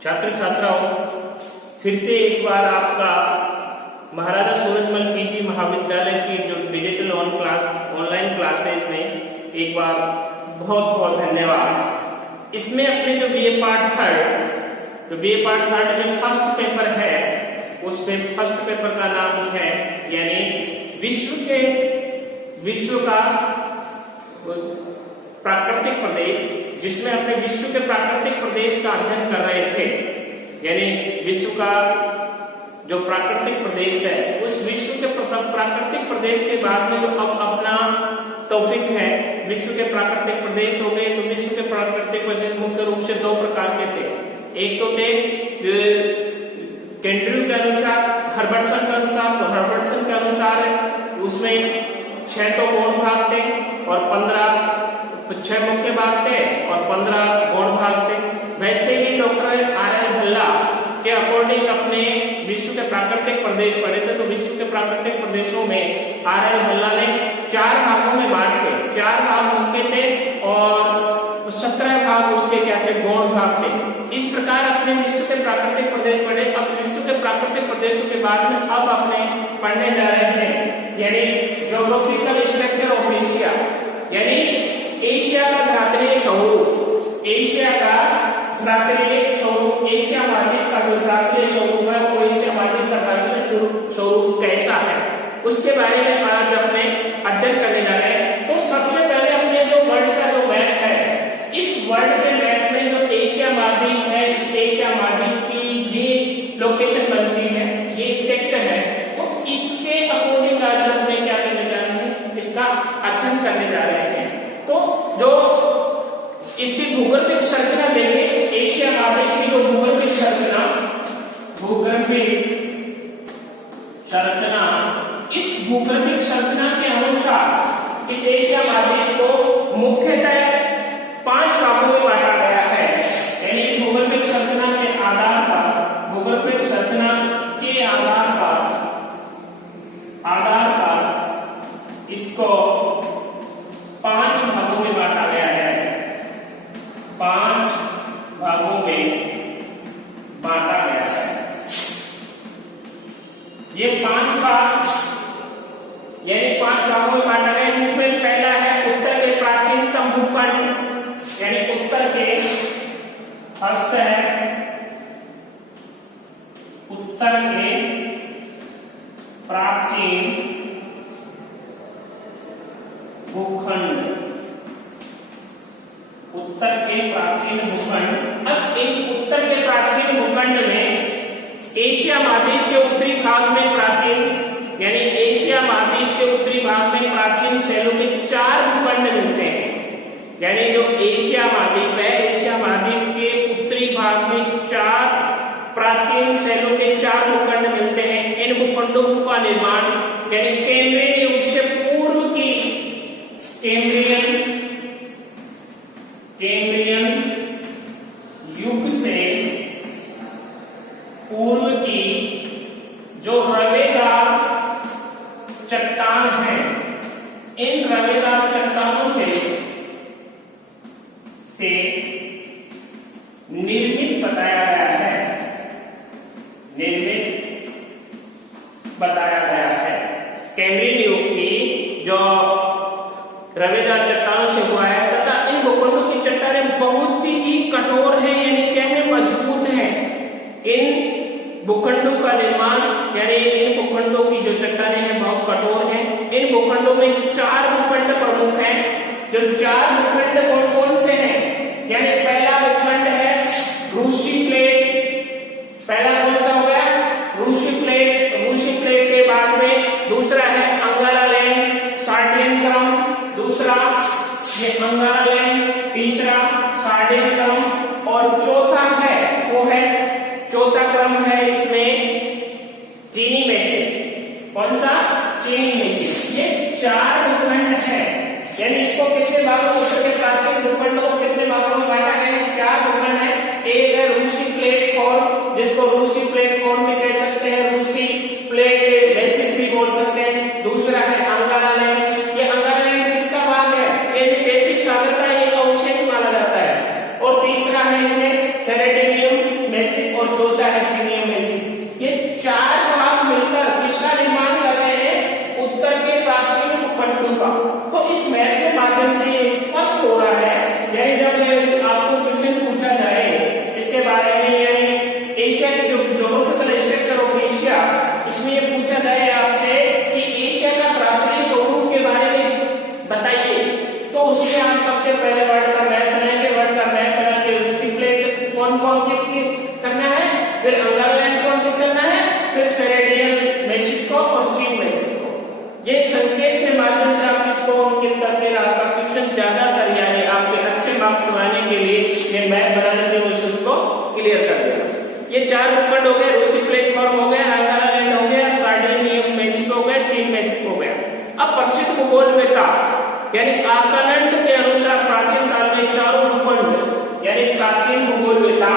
छात्र छात्राओं, फिर से एक बार आपका महाराजा सूरजमल पीजी महाविद्यालय की जो डिजिटल ऑनलाइन क्लासेज में एक बार बहुत बहुत धन्यवाद। इसमें अपने जो बीए पार्ट थर्ड में फर्स्ट पेपर है, उस फर्स्ट पेपर का नाम है यानी विश्व का प्राकृतिक प्रदेश, जिसमें अपने विश्व के प्राकृतिक प्रदेश का अध्ययन कर रहे थे। यानी विश्व का जो प्राकृतिक प्रदेश है, उस विश्व के प्राकृतिक प्रदेश के बाद में जो अब अपना टॉपिक है विश्व के प्राकृतिक प्रदेश हो गए। तो विश्व के प्राकृतिक प्रदेश मुख्य रूप से दो प्रकार के थे। एक तो थे केंड्रू के अनुसार, हर्बर्टसन के अनुसार। तो हर्बर्टसन के अनुसार उसमें 6 तो गौण भाग थे और 6 मुख्य भाग थे और 15 गौण भाग थे। वैसे ही डॉक्टर आर.एल. भल्ला के अकॉर्डिंग अपने विश्व के प्राकृतिक प्रदेश पढ़े थे। तो विश्व के प्राकृतिक प्रदेशों में आर.एल. भल्ला ने 4 भागों में बांट के 4 भाग उनके थे और 17 भाग उसके क्या थे, गौण भाग थे। इस प्रकार अपने विश्व के प्राकृतिक प्रदेश पढ़े। अब विश्व के प्राकृतिक प्रदेशों के बाद में अब अपने पढ़ने जा रहे हैं यानी ज्योग्राफिकल स्ट्रक्चर ऑफ एशिया, यानी एशिया का धरातलीय स्वरूप। एशिया का धरातलीय स्वरूप, एशिया महाद्वीप का जो धरातलीय स्वरूप है वो एशिया महाद्वीप का धरातलीय स्वरूप कैसा है, उसके बारे में आज अपने अध्ययन करने जा रहे हैं। तो सबसे पहले अपने जो वर्ल्ड का जो मैप है, इस वर्ल्ड के मैप में जो एशिया महाद्वीप है, इस एशिया महाद्वीप की ये लोकेशन बनती है, ये स्ट्रक्चर है। तो इसके अकॉर्डिंग आज अपने क्या करने जा रहे हैं, इसका अध्ययन करने जा रहे हैं। तो जो इसकी भूगोलिक संरचना देंगे, एशिया महाद्वीप की जो भूगोलिक संरचना, इस भूगोलिक संरचना के अनुसार इस एशिया महाद्वीप को मुख्यतः 5 भागों में बांटा गया है। यानी भूगोलिक संरचना के आधार पर, भूगोलिक संरचना के आधार पर इसको 5 भागों में बांटा गया है। 5 भागों में बांटा गया है। ये 5 भाग यानी 5 भागों में बांटा गया, जिसमें पहला है उत्तर के प्राचीनतम भूखंड, यानी उत्तर के फर्स्ट है उत्तर के प्राचीन भूखंड, उत्तर के प्राचीन भूखंड। अब इन उत्तर के प्राचीन भूखंड में एशिया महाद्वीप के उत्तरी भाग में प्राचीन, यानी एशिया महाद्वीप के उत्तरी भाग में प्राचीन शैलों के 4 भूखंड मिलते हैं। यानी जो एशिया महाद्वीप है, एशिया महाद्वीप के उत्तरी भाग में 4 प्राचीन शैलों के 4 भूखंड मिलते हैं। इन भूखंडों का निर्माण यानी कैम्ब्रियन युग से पूर्व की कैम्ब्रियन युग से पूर्व की जो रवेदार चट्टान है, इन रवेदार चट्टानों से निर्मित बताया गया है, निर्मित बताया गया है। कैम्ब्रियन युग की जो रवेदार चट्टानों से हुआ है तथा इन भूखंडों की चट्टानें बहुत ही कठोर है, यानी क्या है, मजबूत है। इन भूखंडों का निर्माण यानी इन भूखंडों की जो चट्टानें हैं बहुत कठोर हैं। इन भूखंडों में 4 भूखंड प्रमुख हैं। जो 4 भूखंड कौन कौन से हैं, यानी पहला भूखंड है रूसी प्लेट। पहला कौन सा हो गया, रूसी प्लेट। रूसी प्लेट के बाद में दूसरा है अंगारा लैंड, सार्डियन क्रम, दूसरा ये अंगारा लैंड, तीसरा सार्डियन क्रम और चौथा है वो है, चौथा क्रम है इसमें चीनी में से। कौन सा, चीनी में से। ये 4 भूखंड है। यानी इसको कितने भागों में, उत्तर के प्राचीन भूखंड को कितने भागों में बांटा गया है, 4 भूखंड है। एक है रूसी प्लेटफॉर्म, जिसको रूसी प्लेटफॉर्म भी कह सकते हैं, रूसी प्लेट बेसिन भी बोल सकते हैं। दूसरा है अंगारा लैंड। ये अंगारा लैंड किसका भाग है, ये 33 सागर का एक अवशेष माना जाता है। और तीसरा है इसमें सेरेटिनियम मेसिक और चौथा है चीनियो मेसिक। ये चार भाग मिलकर किसका निर्माण कर रहे हैं? उत्तर के प्राचीन उपखंडों का। तो इस मैप के माध्यम से ये स्पष्ट हो रहा है, यानी जब आपको क्वेश्चन पूछा जाए इसके बारे में, यानी एशिया की जो ज्योग्राफिकल स्ट्रक्चर ऑफ एशिया, इसमें ये पूछा जाए आपसे कि एशिया का प्राचीन स्वरूप के बारे में बताइए, तो उसमें आप सबसे पहले वर्ल्ड का मैप बनाएंगे। वर्ल्ड का मैप बना के रूसी प्लेट कौन कौन करना है, फिर अंगारलैंड को अंकित करना है, फिर सेरेडियन मेसिक को और चीन मेसिक को। ये संकेत के माध्यम से आप इसको अंकित करके आपका क्वेश्चन ज्यादातर, यानी आपके अच्छे मार्क्स लाने के लिए ये मैप बनाने के क्वेश्चन को क्लियर कर देगा। ये चार भूखंड हो गए, रूसी प्लेटफॉर्म हो गया, अंगारलैंड हो गया, सार्डिनियन मेसिक हो गया, चीन मेसिक हो गया। अब प्रसिद्ध भूगोल में था, यानी आकलन के अनुसार प्राचीन काल में चारों भूखंड, यानी प्राचीन भूगोल में था,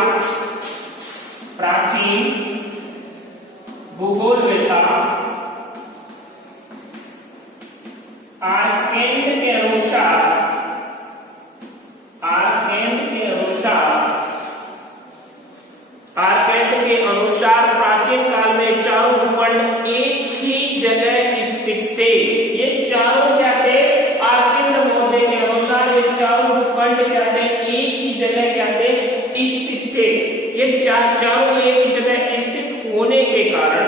प्राचीन भूगोल में था आर्केड के अनुसार, आर्केड के अनुसार प्राचीन काल में चारों भूखंड एक ही जगह स्थित थे। ये चारों क्या थे? आर्केड महोदय के अनुसार ये चारों भूखंड क्या थे? एक ही जगह क्या थे? स्थित थे। ये चारों एक ही जगह स्थित होने के कारण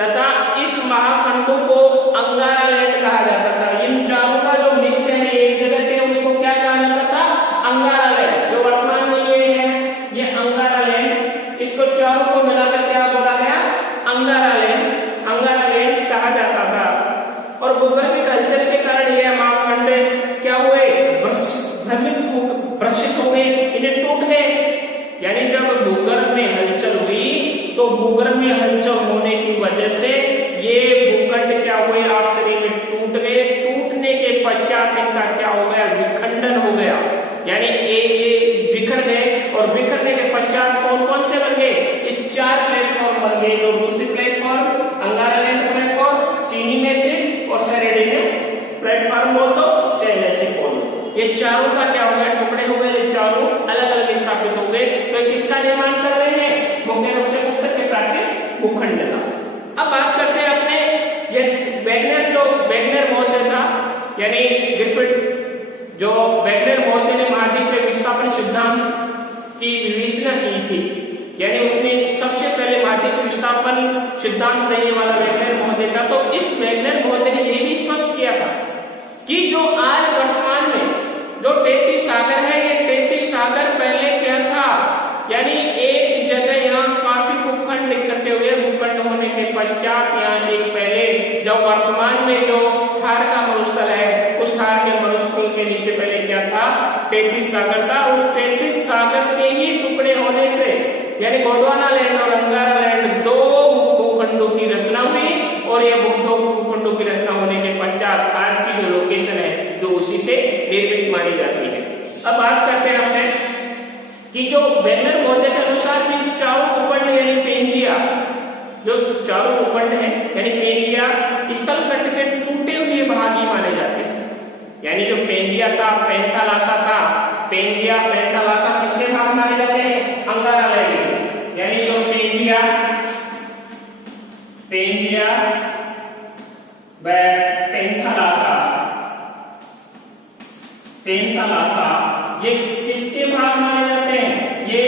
तथा इस महाखंडों को अंगारालैंड कहा जाता था। इन चारों का जो मिक्स है, एक जगह थे, उसको क्या कहा जाता था? अंगारालैंड। जो वर्तमान में ये है, ये अंगारालैंड, इसको चारों को मिलाकर क्या बोला गया? अंगारालैंड, अंगारालैंड कहा जाता था। और भूगर्भिक हलचल के कारण ये महाखंड क्या हुए? भ्रमित हो गए, इन्हें टूट गए। यानी जब भूगर्भ में हलचल हुई, तो भूगर्भ में हलचल होने की वजह से ये भूखंड क्या हुए? आप शरीर में टूट गए। टूटने के पश्चात इनका क्या हो गया? विखंडन हो गया, यानी ये बिखर गए। और बिखरने के पश्चात कौन कौन से बन गए? ये चार प्लेटफॉर्म बन गए, जो रूसी प्लेटफॉर्म, अंगारालैंड प्लेटफॉर्म, चीनी मेसिक और सेरेडियन प्लेटफॉर्म बोल दो, चाहे मेसिक बोल दो। ये चारों का क्या हो गया? टुकड़े हो गए, ये चारों अलग अलग स्थापित हो गए। तो किसका निर्माण कर रहे हैं? मुख्य रूप से उत्तर के प्राचीन भूखंड का। अब बात करते हैं अपने ये वेगनर महोदय था, यानी ग्रिफिथ, जो वेगनर महोदय ने महाद्वीप विस्थापन सिद्धांत की विवेचना की थी, यानी उसने सबसे पहले महाद्वीप विस्थापन सिद्धांत देने वाला वेगनर महोदय था। तो इस वेगनर महोदय ने यह भी स्पष्ट किया था कि जो आज वर्तमान में जो 33 सागर है, ये 33 सागर पहले क्या था? यानी एक जगह यहाँ काफी भूखंड इकट्ठे हुए। भूखंड होने के पश्चात यहाँ एक पहले, जब वर्तमान में जो थार का मरुस्थल है, उस थार के मरुस्थल के नीचे पहले क्या था? 33 सागर था। उस 33 सागर के ही टुकड़े होने से, यानी गोंडवाना लैंड और अंगारालैंड, दो भूखंडों की रचना हुई। और ये दो भूखंडों की रचना होने के पश्चात आज की जो लोकेशन है, जो उसी से निर्मित मानी जाती है। अब बात करते हैं हमने कि जो वेगनर महोदय के अनुसार भी चारों भूखंड, यानी पेंजिया, जो चारों भूखंड है, यानी पेंजिया स्थलखंड के टूटे हुए भाग ही माने जाते हैं। यानी जो पेंजिया था, पैंथालासा था, पेंजिया पैंथालासा किसके भाग माने जाते हैं? अंगारालैंड। यानी जो पेंजिया पैंथालासा ये किसके भाग माने जाते हैं? ये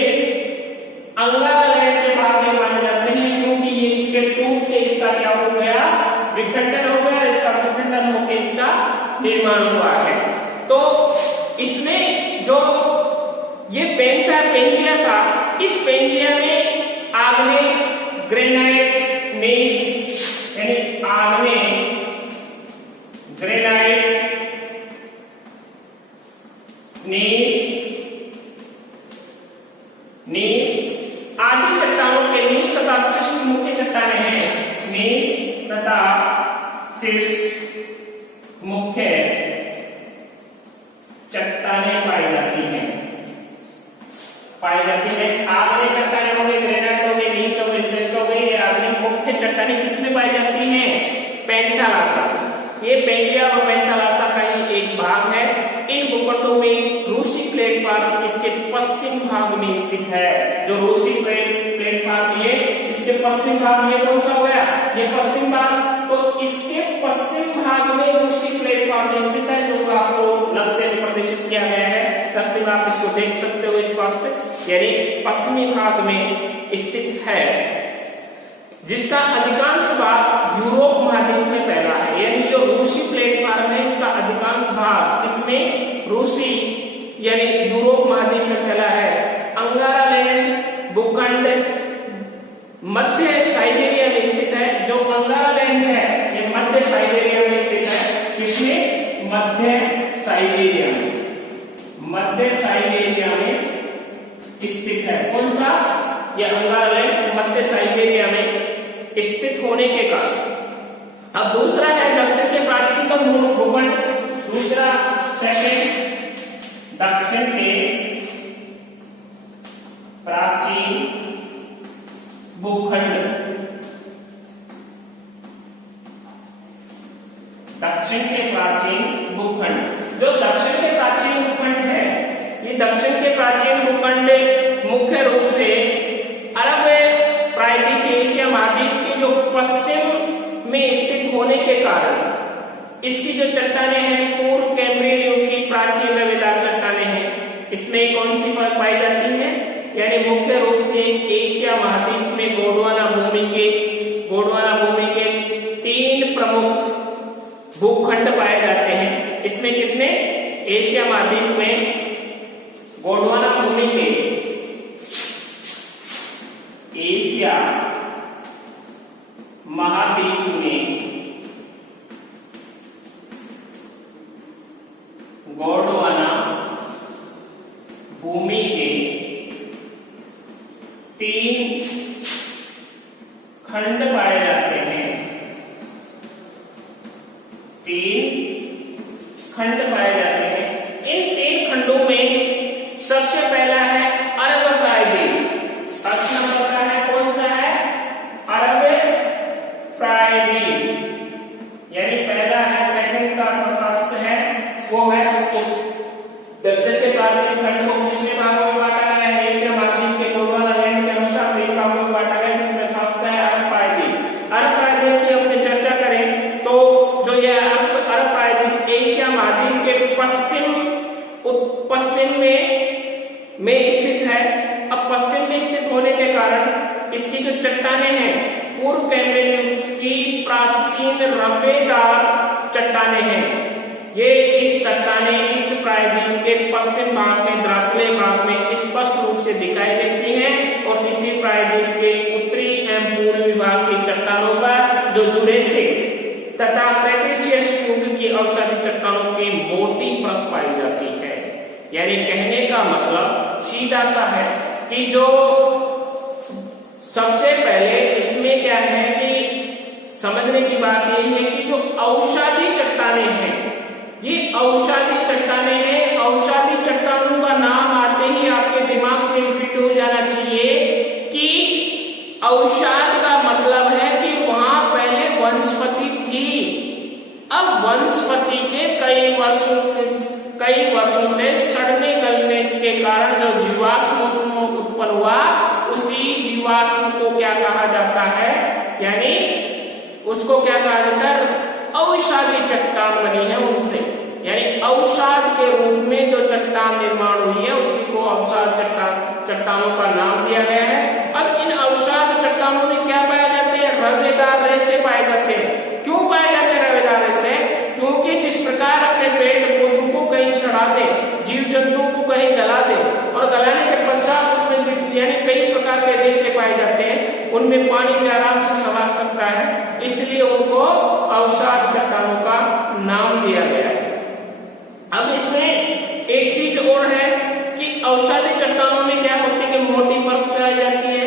अंगारालैंड के भाग में माने जाते हैं, क्योंकि ये इसके टूट के इसका क्या हो गया? विखंडन हो गया। इसका विखंडन होकर इसका निर्माण हुआ है। तो इसमें जो ये पेंजिया था, इस पेंजिया में आग्नेय, ग्रेनाइट, नीस, यानी आग्नेय, ग्रेनाइट, नीस आदि चट्टानों के नीस तथा शिष्ट मुख्य चट्टानें हैं। नीस तथा शिष्ट मुख्य चट्टानें पाई जाती हैं। आग्नेय चट्टानें हो गई, ग्रेनाइट हो गई, नीस हो गई, शिष्ट हो गई। ये आग्नेय मुख्य चट्टानें किसमें पाई जाती हैं? पैंथालासा। ये पेंजिया व पेंथालासा का ही एक भाग है। इन भूखंडों में रूसी प्लेटफॉर्म इसके पश्चिम भाग में स्थित है। जो रूसी प्लेटफॉर्म ये इसके पश्चिम भाग में कौन सा हो गया, ये पश्चिम भाग, तो इसके पश्चिम भाग में रूसी प्लेटफॉर्म स्थित है, जो आपको नक्शे में प्रदर्शित किया गया है। नक्शे में आप इसको देख सकते हो स्पष्ट, यानी पश्चिमी भाग में स्थित है, जिसका अधिकांश भाग यूरोप महाद्वीप में फैला है। यानी जो रूसी प्लेटफॉर्म है इसका अधिकांश भाग इसमें रूसी यानी यूरोप महाद्वीप में फैला है। अंगारा लैंड भूखंड मध्य साइबेरिया में स्थित है। जो अंगारा लैंड है ये मध्य साइबेरिया में स्थित है। इसमें मध्य साइबेरिया में स्थित है। कौन सा, ये अंगारा लैंड मध्य साइबेरिया में स्थित होने के कारण। अब दूसरा है दक्षिण के प्राचीनतम भूखंड, दूसरा सेकंड दक्षिण के प्राचीन भूखंड। दक्षिण के प्राचीन भूखंड, जो दक्षिण के प्राचीन भूखंड है, ये दक्षिण के प्राचीन भूखंड मुख्य रूप से अरब प्रायद्वीप एशिया महाद्वीप के जो पश्चिम में स्थित होने के कारण इसकी जो चट्टानें हैं पूर्व कैम्ब्रियन युग की प्राचीन लवेदार चट्टानें हैं। इसमें कौन सी पाई जाती है, यानी मुख्य रूप से एशिया महाद्वीप में गोंडवाना भूमि के 3 प्रमुख भूखंड पाए जाते हैं। इसमें कितने, एशिया महाद्वीप में गोंडवाना भूमि के एशिया महाद्वीप में गोंडवाना भूमि के 3 खंड पाए जाते हैं। 3 खंड पाए जाते हैं। इन 3 खंडों में सबसे पहला है अरब प्रायद्वीप। प्रश्न नंबर का है, कौन सा है, अरब प्रायद्वीप, यानी पहला है, सेकंड का फर्स्ट है, वो है दक्षिण के प्राचीन खंड को कितने भागों में बांटा गया है, एशिया महाद्वीप के गोंडवाना लैंड के अनुसार 3 भागों में बांटा गया, जिसमें फर्स्ट है अरब प्रायद्वीप। अरब प्रायद्वीप की अपनी चर्चा करें तो जो ये अरब प्रायद्वीप एशिया महाद्वीप के पश्चिम में स्थित है। अब पश्चिम में स्थित होने के कारण इसकी जो चट्टानें हैं पूर्व कैम्ब्रियन युग की प्राचीन रफेदार चट्टानें हैं। ये इस प्रायद्वीप के पश्चिम भाग में द्रातले भाग में स्पष्ट रूप से दिखाई देती हैं और इसी प्रायद्वीप के उत्तरी एवं पूर्वी भाग की चट्टानों पर जो जुरेसिक तथा क्रेटेशियस युग की अवसादी चट्टानों की मोटी परत पाई जाती है। यानी कहने का मतलब सीधा सा है कि जो सबसे पहले इसमें क्या है कि समझने की बात यही है कि जो अवसादी चट्टानें हैं, ये अवसादी चट्टानें हैं। अवसादी चट्टानों का नाम आते ही आपके दिमाग में फिट हो जाना चाहिए कि अवसाद का मतलब है कि वहां पहले वनस्पति थी। अब वनस्पति के कई वर्षों से सड़ने गलने के कारण जो जीवाश्म उत्पन्न हुआ, उसी जीवाश्म को क्या कहा जाता है, यानी उसको क्या कहा जाता है, अवसादी चट्टान बनी है उनसे। यानी अवसाद के रूप में जो चट्टान निर्माण हुई है उसी को अवसाद चट्टानों का नाम दिया गया है। अब इन अवसाद चट्टानों में क्या पाए जाते हैं, रवेदार रेशे पाए जाते हैं। क्यों पाए जाते हैं रवेदार रेशे, क्योंकि जिस प्रकार अपने पेड़ पौधों को कहीं सड़ा दे, जीव जंतुओं को कहीं गला दे और गलाने के पश्चात उसमें यानी कई प्रकार के रेशे पाए जाते हैं, उनमें पानी भी आराम से समा सकता है, इसलिए उनको अवसाद चट्टानों का नाम दिया गया है। अब इसमें एक चीज और है कि अवसादी चट्टानों में क्या होती है कि मोटी परत पाई जाती है।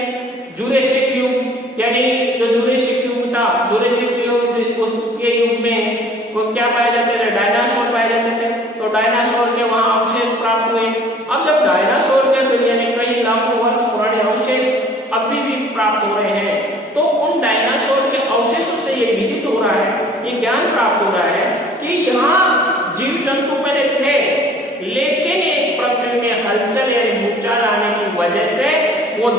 जुरेसिक युग, यानी जो जुरेसिक युग था, जुरेसिक युग उसके युग में क्या पाए जाते थे, डायनासोर पाए जाते थे। तो डायनासोर के वहां अवशेष प्राप्त हुए। अब जब डायनासोर के यानी कई लाखों वर्ष पुराने अवशेष अभी भी प्राप्त हो रहे हैं, तो उन डायनासोर के अवशेषों से ये विदित हो रहा है, ये ज्ञान प्राप्त हो रहा है कि यहाँ जीव जंतु पहले थे, लेकिन एक पृथ्वी में हलचल यानी भूचाल आने की वजह से वो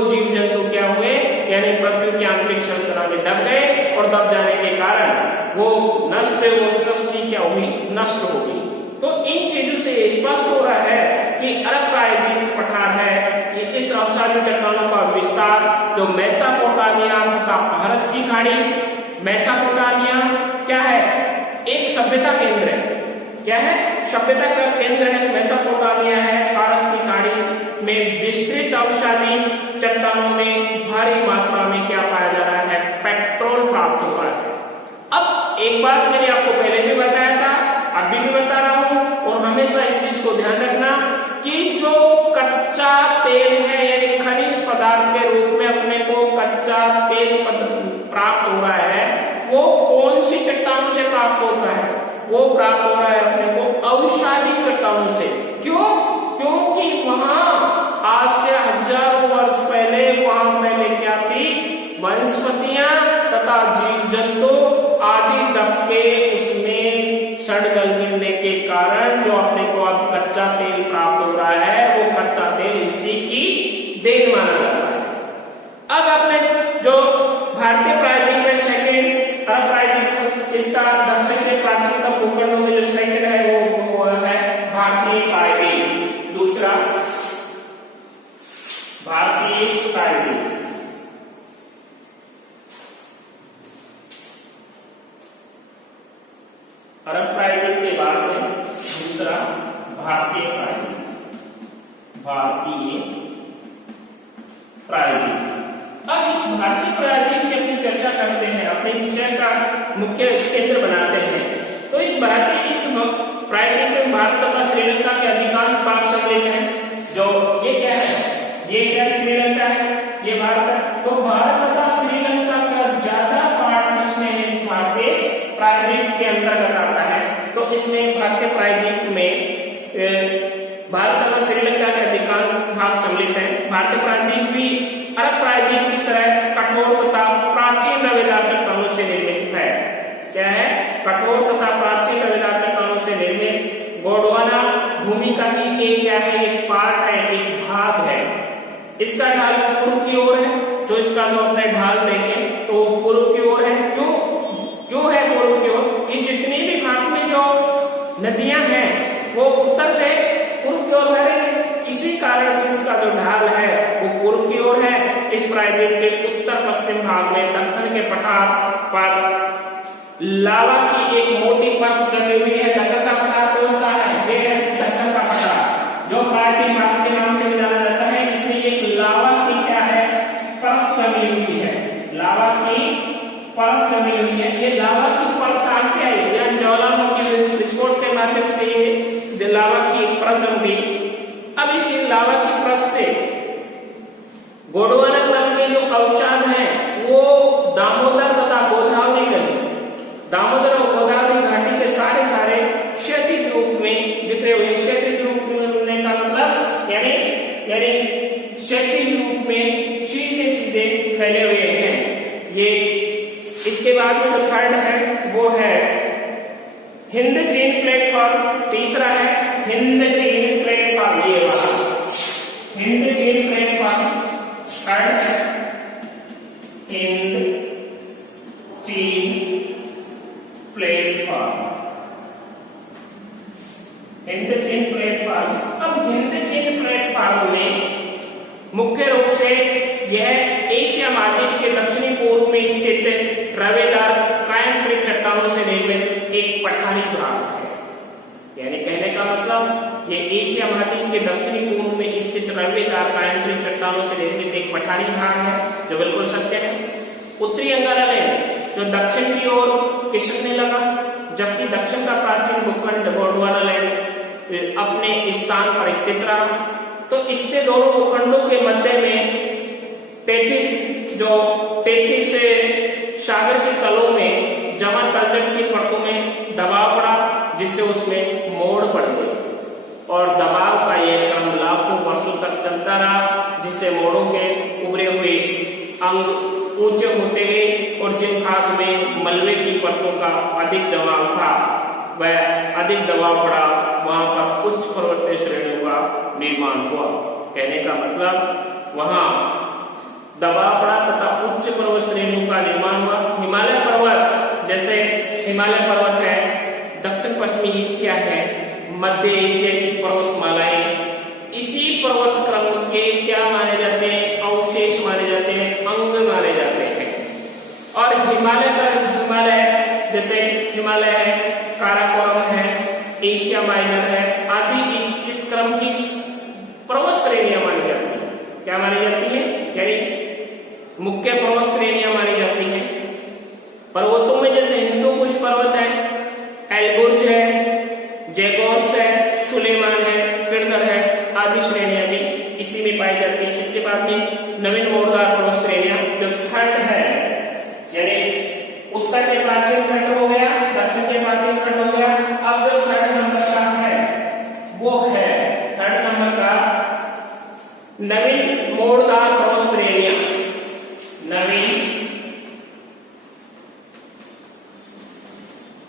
जीव जंतु क्या हुए, यानी पृथ्वी की आंतरिक संरचना में दब गए और दब जाने के कारण वो नष्ट, वो सृष्टि क्या हुई, नष्ट हो गई। तो इन चीजों से स्पष्ट हो रहा है कि अरब प्रायद्वीप पठार है, इस अवसादी चट्टानों का विस्तार जो मेसोपोटामिया तथा फारस की खाड़ी, मेसोपोटामिया क्या है, एक सभ्यता केंद्र है, क्या है, सभ्यता का केंद्र है, मेसोपोटामिया है, फारस की खाड़ी में विस्तृत अवसादी चट्टानों में भारी मात्रा में क्या पाया जा रहा है, पेट्रोल प्राप्त हो रहा है। अब एक बात मैंने आपको पहले भी बताया था, अभी भी बता रहा हूं, और हमेशा इस चीज को ध्यान रखना कि जो कच्चा तेल है यानी खनिज पदार्थ के रूप में अपने को कच्चा तेल प्राप्त हो रहा है, वो कौन सी चट्टानों से प्राप्त होता है, वो प्राप्त हो रहा है अपने को अवसादी चट्टानों से। क्यों? क्योंकि वहां आज से हजारों वर्ष पहले वहां पहले क्या थी, वनस्पतियां तथा जीव जंतु आदि दब के उसमें सड़ गल गिरने के कारण जो अपने को अब कच्चा तेल प्राप्त हो रहा है, वो कच्चा तेल इसी की देन माना जाता है। अब आपने जो भारतीय प्रायद्वीप में सेकेंड अरब प्रायद्वीप, इसका दक्षिण से प्राचीनतम भूखंडों में जो सेकेंड है वो है भारतीय प्रायद्वीप। दूसरा भारतीय प्रायद्वीप, अरब प्रायद्वीप के बाद में दूसरा भारतीय प्रायद्वीप, भारतीय प्रायद्वीप। अब इस भारतीय प्रायद्वीप की अपनी चर्चा करते हैं, अपने विषय का मुख्य केंद्र बनाते हैं। तो इस भारतीय इस प्रायद्वीप में भारत तथा श्रीलंका के अधिकांश भाग सम्मिलित हैं। जो ये क्या है, ये क्या श्रीलंका है, ये भारत है। तो भारत तथा श्रीलंका का ज्यादा पार्ट इसमें इस भारतीय प्रायद्वीप के अंतर्गत आता है। तो इसमें भारतीय प्रायद्वीप में भारत तथा श्रीलंका के अधिकांश भाग सम्मिलित हैं। भारतीय प्रायद्वीप भी अरब प्रायद्वीप की तरह कठोर तथा प्राचीन रवेदार चट्टानों से निर्मित है। क्या है, कठोर तथा प्राचीन रवेदार चट्टानों से निर्मित गोंडवाना भूमि का ही एक क्या है, एक पार्ट है, एक भाग है। इसका ढाल पूर्व की ओर है, जो इसका जो अपने ढाल देखें तो पूर्व की ओर है। क्यों है पूर्व की ओर, कि जितनी भी भारत में जो नदियां हैं वो उत्तर से पूर्व की ओर बह रही है, इसी कारण से इसका जो ढाल है वो पूर्व की ओर है। इस प्रायद्वीप के उत्तर पश्चिम भाग में दक्षिण के पठार पर लावा की एक मोटी परत जमी हुई है। दक्षिण का पठार कौन सा है, ये है दक्षिण का पठार, जो प्रायद्वीप भाग के नाम से जाना जाता है। इसमें एक लावा की क्या है, परत जमी हुई है, लावा की परत जमी हुई है। ये लावा की परत कहां से आई, या ज्वालामुखी विस्फोट के माध्यम से ये लावा की एक परत जमी। अब इस लावा की परत से गोंडवाना क्रम के जो अवसाद हैं वो दामोदर तथा गोदावरी नदी, दामोदर और गोदावरी घाटी के सारे क्षैतिज रूप में बिखरे हुए। क्षैतिज रूप में का मतलब यानी क्षैतिज रूप में सीधे सीधे फैले हुए हैं ये। इसके बाद में जो थर्ड है वो है हिंद चीन प्लेटफॉर्म। तीसरा है हिंद चीन प्लेटफॉर्म, ये हिंद चीन प्लेटफॉर्म। थर्ड हिंद चीन प्लेटफॉर्म, हिंद चीन प्लेटफॉर्म। अब हिंद चीन प्लेटफॉर्म में मुख्य रूप से यह एशिया महाद्वीप के दक्षिणी पूर्व में स्थित रवेदार कायांतरित चट्टानों से निर्मित एक पठारी भाग है। यानी कहने का मतलब ये एशिया महाद्वीप के दक्षिणी पूर्व में स्थित रवेदार कायांतरित चट्टानों से निर्मित एक पठारी भाग है, जो बिल्कुल सत्य है। उत्तरी अंगारा लैंड जो दक्षिण की ओर खिसकने लगा, जबकि दक्षिण का प्राचीन भूखंड गोंडवाना लैंड अपने स्थान पर स्थित रहा। तो इससे दोनों भूखंडों के मध्य में 33 से सागर के तलों में जमा तलजट की परतों में दबाव पड़ा, जिससे उसमें मोड़ पड़ गई और दबाव का यह क्रम लाखों वर्षों तक चलता रहा, जिससे मोड़ों के उभरे हुए अंग ऊंचे होते गए और जिन भाग में मलबे की परतों का अधिक जमाव था वह अधिक दबाव पड़ा, वहां पर उच्च पर्वतीय श्रेणियों का निर्माण हुआ। कहने का मतलब वहां दबाव पड़ा तथा उच्च पर्वत श्रेणियों का निर्माण हुआ। हिमालय पर्वत, जैसे हिमालय पर्वत है, दक्षिण पश्चिमी एशिया है, मध्य एशिया की पर्वतमालाएं, इसी पर्वत क्रम के क्या माने जाते हैं? अवशेष माने जाते हैं, अंग माने जाते हैं। और हिमालय जैसे हिमालय है, काराकोरम है, एशिया माइनर है आदि, इस क्रम की पर्वत श्रेणियां मानी जाती है। क्या मानी जाती है? यानी मुख्य पर्वत श्रेणियां मानी जाती हैं। पर्वतों में जैसे हिंदू कुश पर्वत है, एल्बुर्ज है, जैगोर्स है, सुलेमान है, किरदर है आदि श्रेणियां भी इसी में पाई जाती है। इसके बाद में नवीन मोड़दार पर्वत श्रेणियां, जो थर्ड है, यानी उत्तर के प्राचीन खंड हो गया, दक्षिण के प्राचीन खंड हो गया। अब जो थर्ड नंबर का है वो है, थर्ड नंबर का नवीन मोड़दार पर्वत श्रेणियां, नवीन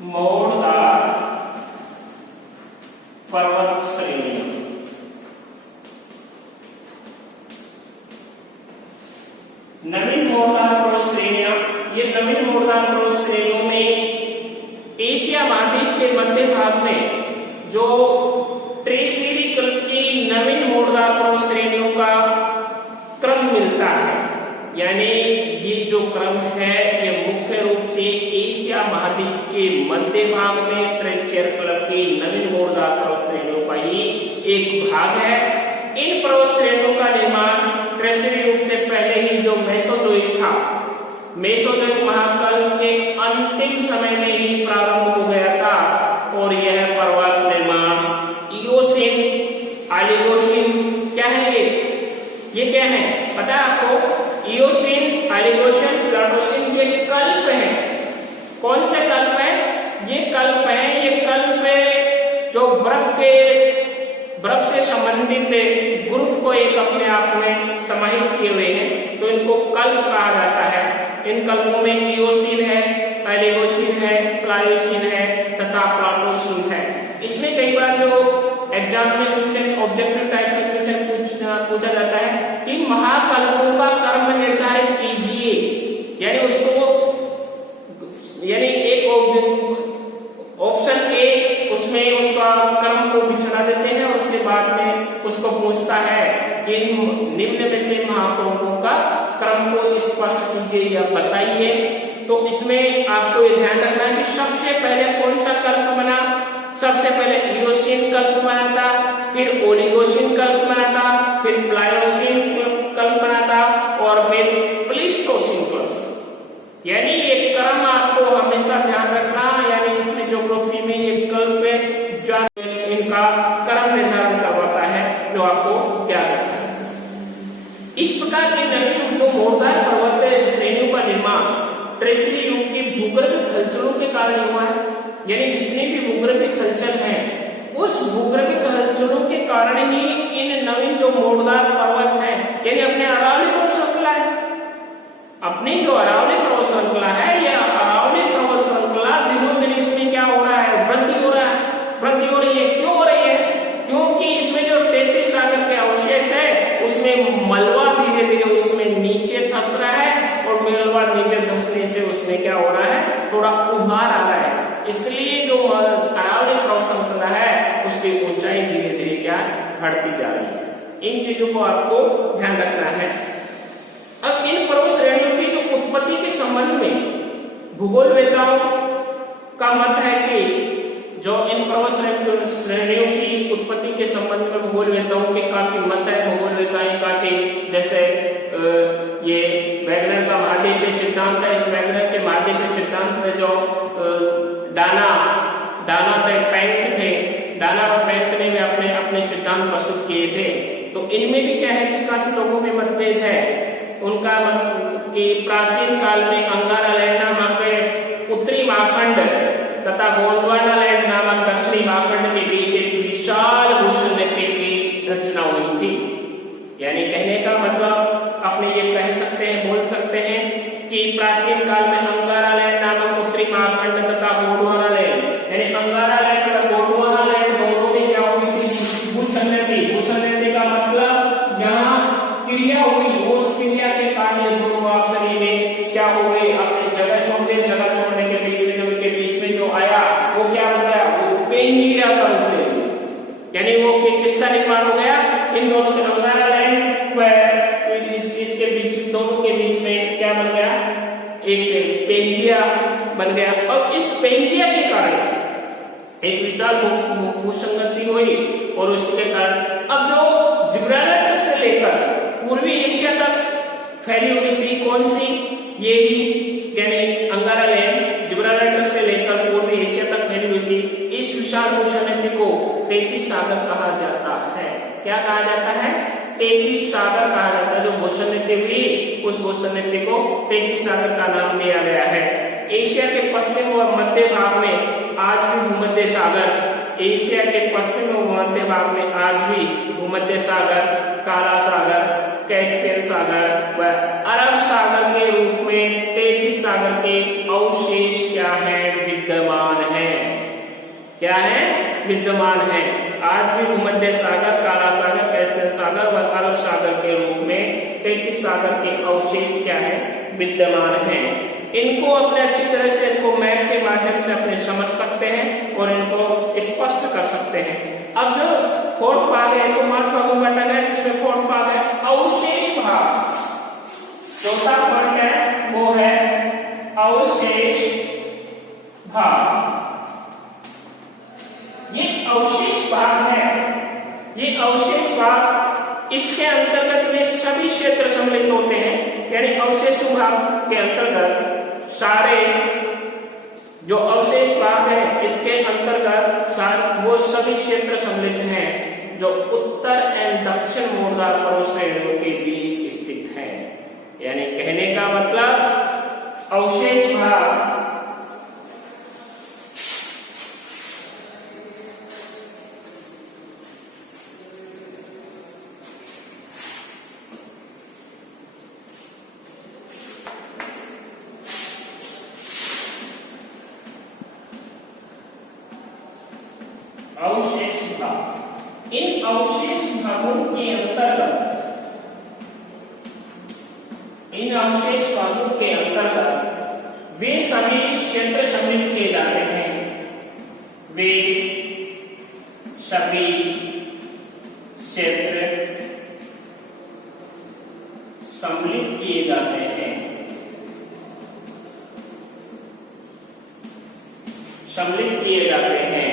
मोड़दार पर्वत श्रेणियां। नवीन मोड़दार पर्वत श्रेणियां, ये नवीन मोड़दार पर्वत श्रेणियों में एशिया महाद्वीप के मध्य भाग में जो ट्रेसियरी कल्प की नवीन मोड़दार पर्वत श्रेणियों का क्रम मिलता है। यानी ये जो क्रम है ये मुख्य रूप से एशिया महाद्वीप के मध्य भाग में ट्रेसियर कल्प की नवीन मोड़दार पर्वत श्रेणियों का ही एक भाग है। इन पर्वत श्रेणियों का निर्माण ट्रेसियरी युग से पहले ही जो मेसोजोइक था, मेसोजोइक महाकल्प के अंतिम समय में ही प्रारंभ हो गया था। और यह पर्वत निर्माण इयोसीन, ओलिगोसीन, क्या है ये क्या है पता है आपको? इयोसीन, ओलिगोसीन, प्लाटोसीन, ये कल्प है। कौन से कल्प है? ये कल्प है, ये कल्प जो बर्फ से संबंधित ग्रुप को एक अपने आप में समाहित किए हुए हैं, तो इनको कल्प कहा जाता है। इन कल्पों में इयोसीन है, ओलिगोसीन है, प्लायोसीन है तथा प्लाटोसीन है। इसमें कई बार जो एग्जाम में क्वेश्चन, ऑब्जेक्टिव टाइप में क्वेश्चन पूछा जाता है कि महाकल्पों का क्रम निर्धारित कीजिए, यानी उसको, यानी एक ऑप्शन ए उसमें उसका क्रम को बिछड़ा देते हैं और उसके बाद में उसको पूछता है कि निम्न में से महाकल्पों का क्रम को स्पष्ट कीजिए या बताइए। तो इसमें आपको ये ध्यान रखना है कि सबसे पहले कौन सा कल्प बना? सबसे पहले इयोसीन कल्प बना था, फिर ओलिगोसीन कल्प बना था, फिर प्लायोसीन कल्प बना था और फिर प्लीस्टोसीन कल्प। यानी ये क्रम आपको हमेशा ध्यान रखना, यानी इसमें ज्योग्राफी में ये कल्प इनका क्रम निर्धारण करवाता है, जो आपको याद रखना है। इस प्रकार की नवीन जो मोड़दार पर्वत श्रेणियों का निर्माण ट्रेसियरी युग की भूगर्भिक हलचलों के कारण हुआ है। यानी जितने भी भूगर्भिक हलचल हैं, उस भूगर्भिक हलचलों के कारण ही इन नवीन जो मोड़दार पर्वत हैं, यानी अपने अरावली पर्वत श्रृंखला है, अपनी जो अरावली पर्वत श्रृंखला है, यह अरावली पर्वत श्रृंखला दिनों दिन इसमें क्या हो रहा है? वृद्धि हो रहा है, वृद्धि हो रही है। क्यों हो रही है? क्योंकि इसमें जो 33 सागर के अवशेष है उसमें मलबा धीरे धीरे उसमें नीचे धस रहा है और मलबा नीचे धसने से उसमें क्या हो रहा है? थोड़ा उभार आ रहा है। इसलिए जो अरावली पर्वत श्रृंखला है उसकी ऊंचाई धीरे धीरे क्या घटती जा रही है। इन चीजों को आपको ध्यान रखना है। अब इन पर्वत श्रेणियों की जो उत्पत्ति के संबंध में भूगोलवेताओं का मत है कि जो इन पर्वत श्रेणियों की उत्पत्ति के संबंध में भूगोलवेताओं के काफी मत है। भूगोलवेताएं काफी, जैसे ये वैगनर का महाद्वीपीय सिद्धांत है, इस वैगनर के महाद्वीपीय सिद्धांत में जो डाना और पैंक ने भी अपने सिद्धांत प्रस्तुत किए थे। तो इनमें भी क्या है कि काफी लोगों में मतभेद है। उनका मत कि प्राचीन काल में अंगारा लैंड नामक उत्तरी महाखंड तथा गोंडवाना लैंड नामक दक्षिणी महाखंड के बीच एक विशाल भूषण रेखा की रचना हुई थी। यानी कहने का मतलब अपने ये कह सकते हैं, बोल सकते हैं कि प्राचीन काल में अंगारा लैंड नामक उत्तरी महाखंड तथा गोंडवाना लैंड, यानी अंगारा इसके बीच, दोनों के बीच में क्या बन गया, एक पेंजिया बन गया। और इस पेंजिया के कारण एक विशाल भूसंगति हुई और उसके कारण अब जो जिब्राल्टर से लेकर पूर्वी एशिया तक फैली हुई थी कौन सी, ये ही यानी अंगारा लैंड जिब्राल्टर से लेकर पूर्वी एशिया तक फैली हुई थी। इस विशाल भूसंगति को 33 सागर कहा जाता है। क्या कहा जाता है, 33 सागर कहा जाता है। जो भूसंगति हुई उस भूसंगति को 33 सागर का नाम दिया गया है। एशिया के पश्चिम और मध्य भाग में आज भी भूमध्य सागर, एशिया के पश्चिम और मध्य भाग में आज भी भूमध्य सागर, काला सागर, कैस्पियन सागर व अरब सागर के रूप में 33 सागर के अवशेष क्या है, विद्यमान है। क्या है, विद्यमान है। आज भी भूमध्य सागर, काला सागर, कैस्पियन सागर व अरब सागर के रूप में 33 सागर के अवशेष क्या है, विद्यमान है। इनको अपने अच्छी तरह से इनको मैप के माध्यम से अपने समझ सकते हैं और इनको स्पष्ट कर सकते हैं। अब जो फोर्थ भाग है, तो 5 भागों में बांटा गया, जिसमें फोर्थ भाग है अवशेष भाग। चौथा पॉइंट है वो है अवशेष भाग। ये अवशेष भाग है, ये अवशेष भाग, इसके अंतर्गत में सभी क्षेत्र सम्मिलित होते हैं। यानी अवशेष भाग के अंतर्गत सारे जो अवशेष भाग है इसके अंतर्गत वो सभी क्षेत्र सम्मिलित हैं जो उत्तर एवं दक्षिण मूर्धार पर्वत श्रेणियों के बीच स्थित है। यानी कहने का मतलब अवशेष भाग अवशेष भाग, इन अवशेष भागों के अंतर्गत, इन अवशेष भागों के अंतर्गत वे सभी क्षेत्र सम्मिलित किए जाते हैं। वे सभी क्षेत्र सम्मिलित किए जाते हैं, सम्मिलित किए जाते हैं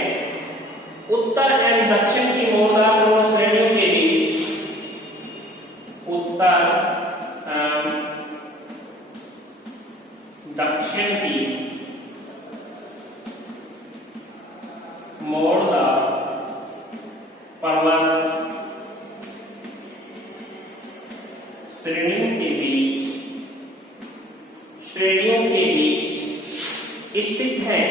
उत्तर एवं दक्षिण की मूर्धार पर्वत श्रेणियों के बीच, उत्तर दक्षिण की मूर्धार पर्वत श्रेणियों के बीच, श्रेणियों के बीच स्थित है।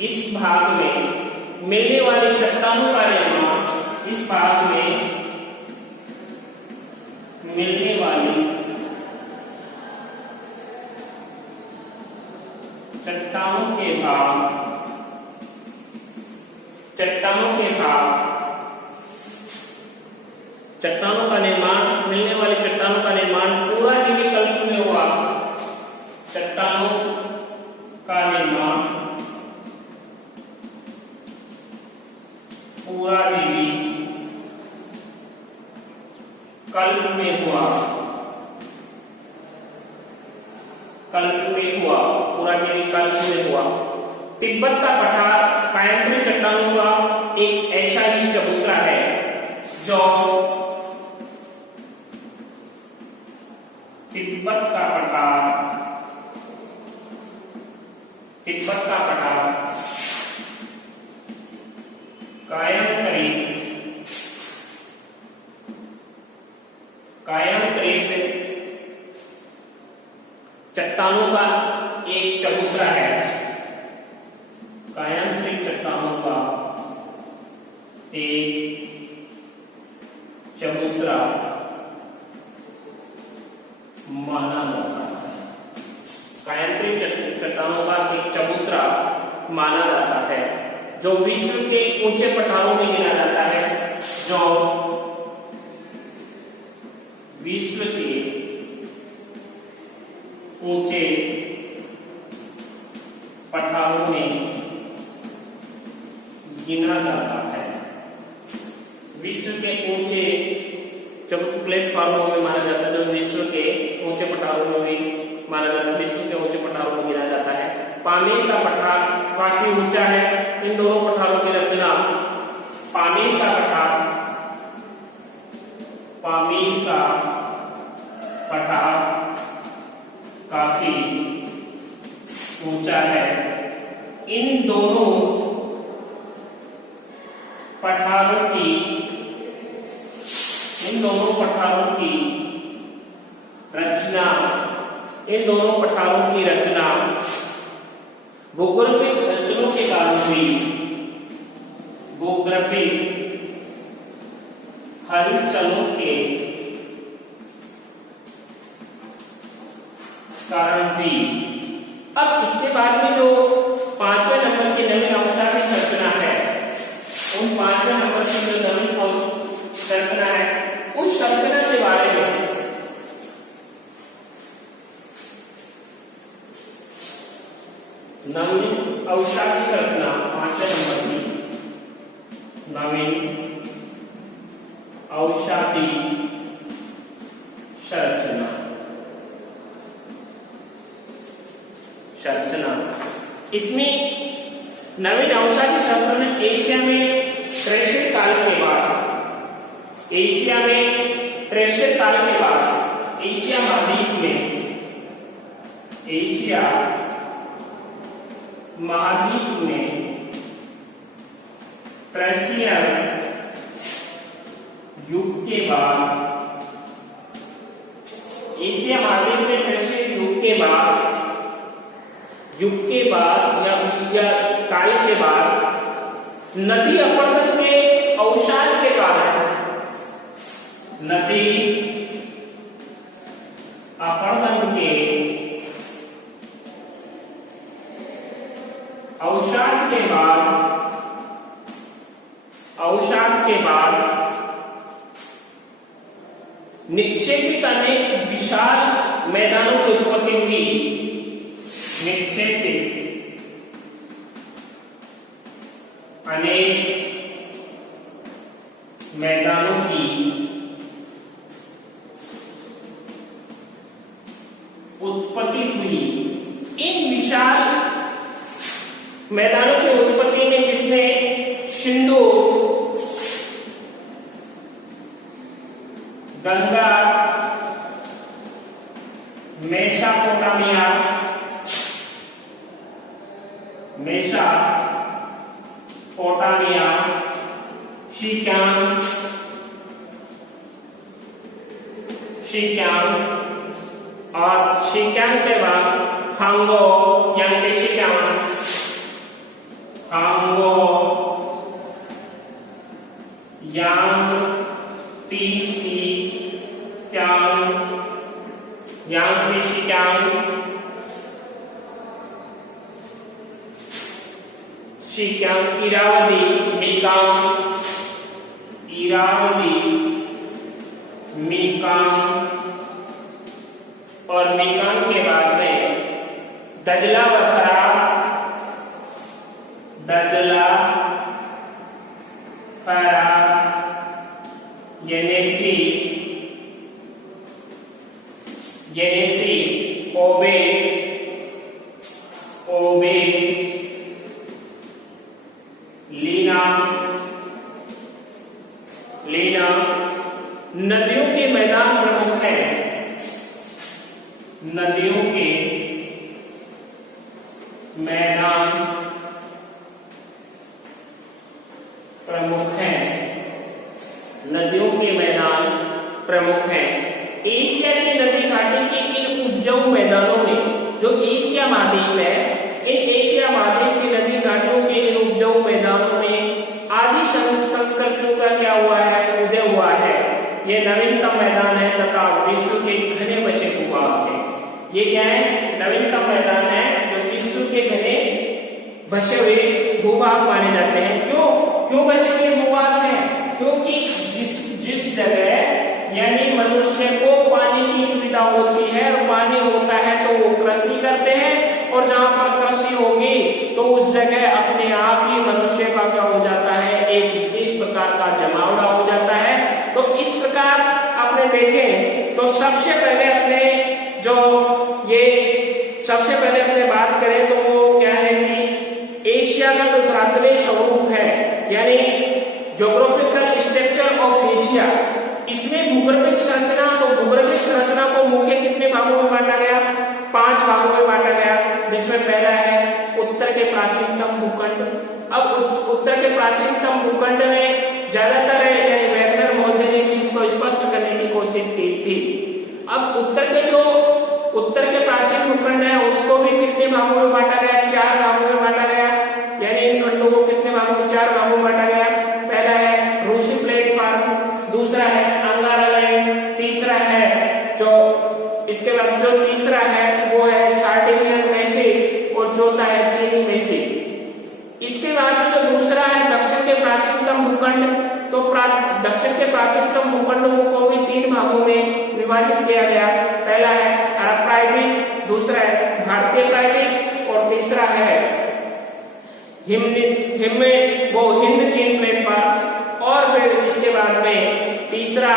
इस भाग में मिलने वाली चट्टानों का निर्माण, इस भाग में मिलने वाली चट्टानों के भाग, चट्टानों के भाग, चट्टानों का निर्माण, मिलने वाली चट्टानों का निर्माण पूरा जीवी कल्प में हुआ। चट्टानों का निर्माण पूरा जीवी कल्प में हुआ, कल्प में हुआ, पूरा जीवी कल्प में हुआ। तिब्बत का पठार कायांतरित चट्टानों का एक ऐसा ही चबूतरा है जो तिब्बत का पठार, तिब्बत का पठार कायांतरित चट्टानों का एक चबूतरा है, कायांतरित चट्टानों का एक चबूतरा माना जाता है। कायांतरित चट्टानों का एक चबूतरा माना जाता है जो विश्व के ऊंचे पठारों में गिना जाता है, जो विश्व के ऊंचे पठारों में गिना जाता है। विश्व के ऊंचे चबूतरे प्लेटफॉर्मों में माना जाता है, जो विश्व के ऊंचे पठारों में भी माना जाता है, विश्व के ऊंचे पठारों में गिना जाता है। पामीर का पठार काफी ऊंचा है। इन दोनों पठारों की रचना, पामीर का पठार काफी ऊंचा है। इन दोनों पठारों की रचना भूगर्भिक रचनों के कारण हुई। भूगर्भिक हलचलों के कारण हुई। अब इसके बाद में जो 5वें नंबर की नवीन औषधि संरचना है, उन 5वें नंबर की जो नवीन संरचना है, उस संरचना के बारे में नवीन औषधि संरचना 5वें नंबर की नवीन औषधि संरचना। इसमें नवीन औषधि संरचना में एशिया में त्रेसठ काल के बाद, एशिया महाद्वीप में पर्शियन युग के बाद, एशिया महाद्वीप में पर्शियन युग के बाद या काल के बाद नदी अपरदन के अवसाद के कारण, नदी अपरदन के अवसाद के बाद निक्षेपित अनेक विशाल मैदानों की उत्पत्ति हुई। निक्षेपित अनेक मैदानों की उत्पत्ति हुई। इन विशाल मैदानों की उत्पत्ति में जिसमें सिंधु, गंगा, मेसोपोटामिया, शिक्यांग और शिक्यांग के बाद हांगो शिक्यांग, इरावदी, मीकांग और मीकांग के बाद में दजला व फरात, येनेसी, ओबे, लीना नदियों के मैदान प्रमुख हैं। नदियों के मैदान प्रमुख हैं। एशिया की नदी घाटी के इन उपजाऊ मैदानों में, जो एशिया महाद्वीप है, इन एशिया महाद्वीप की नदी घाटियों के इन उपजाऊ मैदानों में आदि संस्कृतियों का क्या हुआ है, उदय हुआ है। ये नवीनतम मैदान है तथा विश्व के घने बसे भूभाग है। ये क्या है? नवीनतम मैदान है जो विश्व के घने बसे हुए भूभाग माने जाते हैं। क्यों बसे हुए भूभाग है? क्योंकि जिस जगह यानी मनुष्य को पानी की सुविधा होती है और पानी होता है तो वो कृषि करते हैं, और जहां पर कृषि होगी तो उस जगह अपने आप ही मनुष्य का क्या हो जाता अपने देखें तो सबसे पहले अपने बात करें तो वो क्या है कि एशिया का जो धरातलीय स्वरूप है, यानी ज्योग्राफिकल स्ट्रक्चर ऑफ एशिया, इसमें भूगर्भिक संरचना, तो भूगर्भिक संरचना को मुख्य कितने भागों में बांटा गया? 5 भागों में बांटा गया, जिसमें पहला है उत्तर के प्राचीनतम भूखंड। अब उत्तर के प्राचीनतम भूखंड में ज्यादातर वेगनर महोदय ने इसको स्पष्ट करने की कोशिश की थी। अब उत्तर के प्राचीन भूखंड है उसको भी कितने भागों में बांटा गया? 4 भागों में बांटा गया, यानी इन खंडों को कितने भागों में? 4 भागों में बांटा गया। पहला है रूसी प्लेटफॉर्म, दूसरा है अंगारा लाइन, तीसरा है इसके बाद जो तीसरा है वो है सार्डिनियन मैसिव और चौथा है चीनी मैसिव। इसके बाद में जो दूसरा है दक्षिण के प्राचीनतम भूखंड, तो दक्षिण के प्राचीनतम भूखंड को भी 3 भागों में विभाजित किया गया। पहला है अरब प्रायद्वीप, दूसरा है भारतीय प्रायद्वीप और तीसरा है हिंद चीन प्लेटफॉर्म। और फिर इसके बाद में तीसरा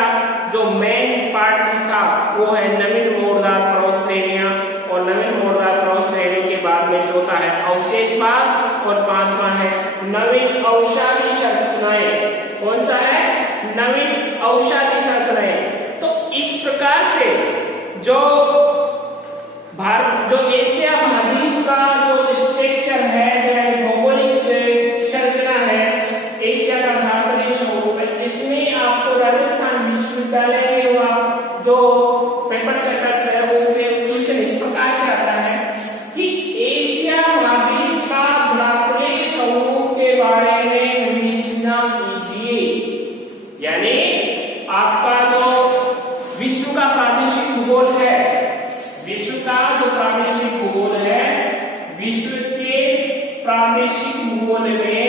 जो मेन पार्ट था वो है नवीन मोरदार पर्वत श्रेणियां, और नवीन मोरदार पर्वत श्रेणी के बाद में चौथा है अवशेष भाग और 5वां है नवीन अवसादी संरचनाएं। कौन सा है? नवीन अवसादी संरचनाएं। तो इस प्रकार से जो एशिया महाद्वीप का जो स्ट्रक्चर है, भौगोलिक संरचना है, एशिया का धरातलीय स्वरूप है, इसमें आपको राजस्थान विश्वविद्यालय में हुआ जो पेपर सेटर्स है वो क्वेश्चन इस प्रकार से आता है कि एशिया महाद्वीप का धरातलीय स्वरूप के बारे में विवेचना कीजिए। यानी आपका जो विश्व का प्रादेशिक भूगोल है, विश्व का जो प्रादेशिक भूगोल है, विश्व के प्रादेशिक भूगोल में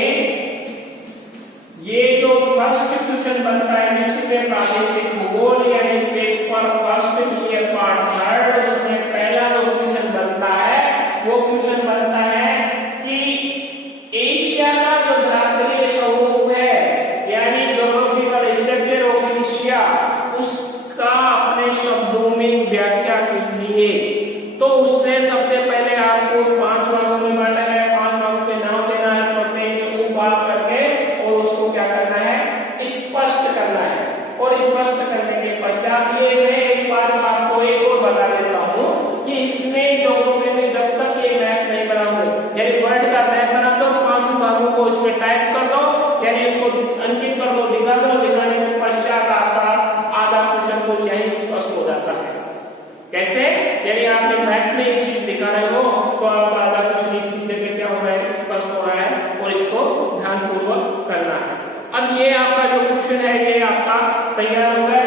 ये जो फर्स्ट क्वेश्चन बनता है विश्व के प्रादेशिक भूगोल, यानी पेपर फर्स्ट ईयर पार्ट 3, उसमें पहला जो क्वेश्चन बनता है वो क्वेश्चन बनता है कि एशिया का जो धरातलीय स्वरूप है, यानी ज्योग्राफिकल स्ट्रक्चर ऑफ एशिया, उसका अपने शब्दों में व्याख्या कीजिए। तो उससे सबसे पहले आपको 5 भागों में बांटा गया, 5 भागों के नाम देना है, प्रत्येक में उपाल करके और उसको क्या करना है? स्पष्ट करना है। और स्पष्ट करने के पश्चात ये मैं एक बार आपको एक और बता देता हूँ कि इसमें ज्योग्राफी में जब तक ये मैप नहीं बनाओगे, यानी वर्ल्ड का मैप बना दो, 5 भागों को इसमें टाइप कर दो, यानी इसको अंकित कर दो, दिखा दो, दिखाने के पश्चात आपका आधा क्वेश्चन तो यही स्पष्ट हो जाता है। कैसे? यानी आपने मैप में एक चीज दिखा रहे हो तो आपका आधा क्वेश्चन इसी जगह क्या हो रहा है? स्पष्ट हो रहा है, और इसको ध्यानपूर्वक करना है। अब ये आपका जो क्वेश्चन है ये आपका तैयार हो गया।